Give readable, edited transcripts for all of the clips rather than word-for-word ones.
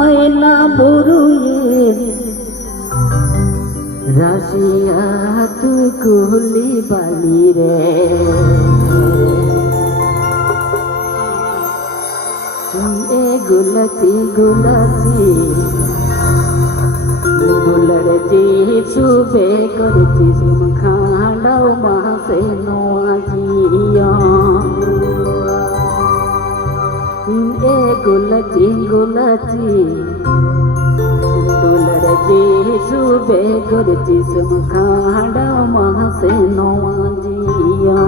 ময়না বরুয়ে Russia তুই কুহলি বালি রে এ গুলাচি গুলাচি দুলর জি সুবে করছিস খাড়াও মাসে নোয়াজিয়া এ গুলাচি গুলাচি দুলর জি সুবে করছিস খাড়াও মাসে নোয়াজিয়া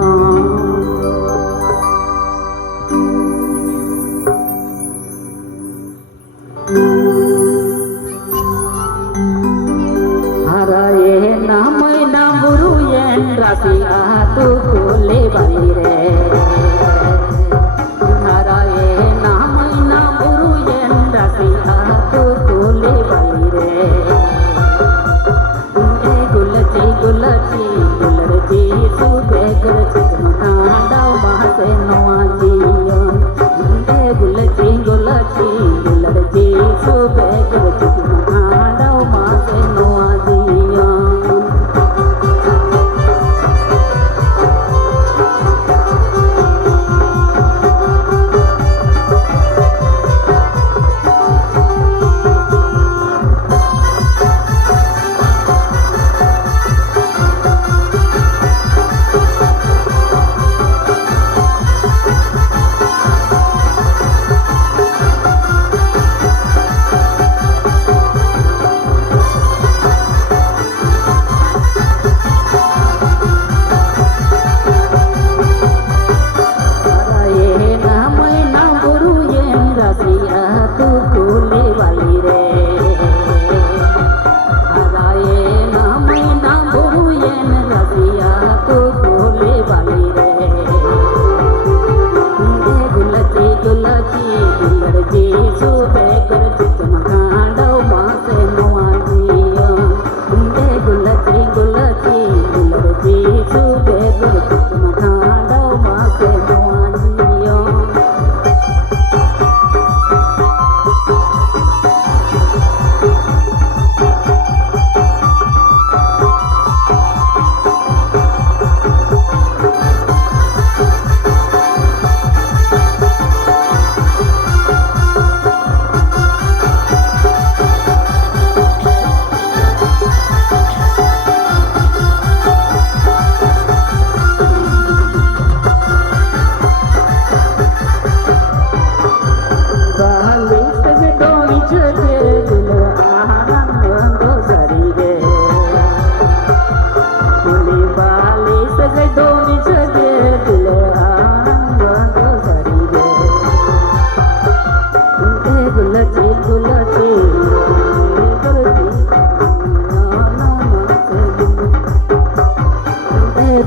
हराए ना मैना बुरुयन रासिया तू कोले बाली रे हराए ना मैना बुरुयन रासिया तू कोले बाली रे ए गुलची गुलची गुलरची सुबे करची मखाडाव मासे नवाजिया ए गुलची गुलची गुलरची सुबे करची मखाडाव मासे नवाजिया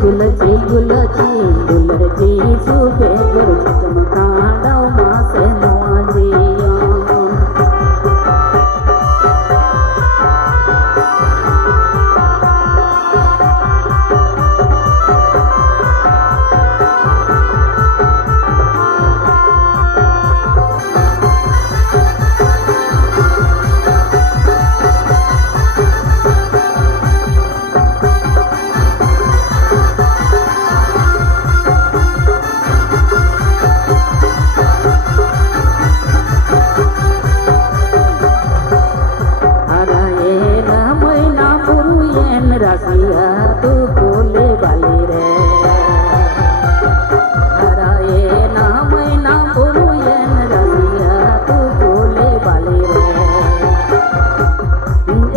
गुलची गुलची गुलरची सुबे करची मखाडाव मासे नवाजिया रासिया तू कोले बाली रे हराए ना मैना बुरुयन रासिया तू कोले बाली रे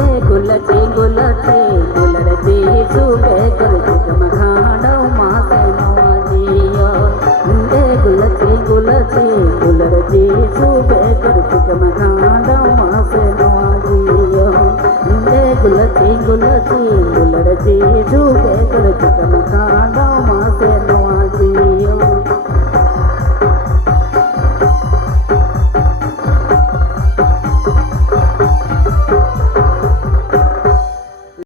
ए गुलची गुलची गुलरची सुबे करची मखाडाव मासे नवाजिया ए गुलची गुलची गुलरची सुबे करची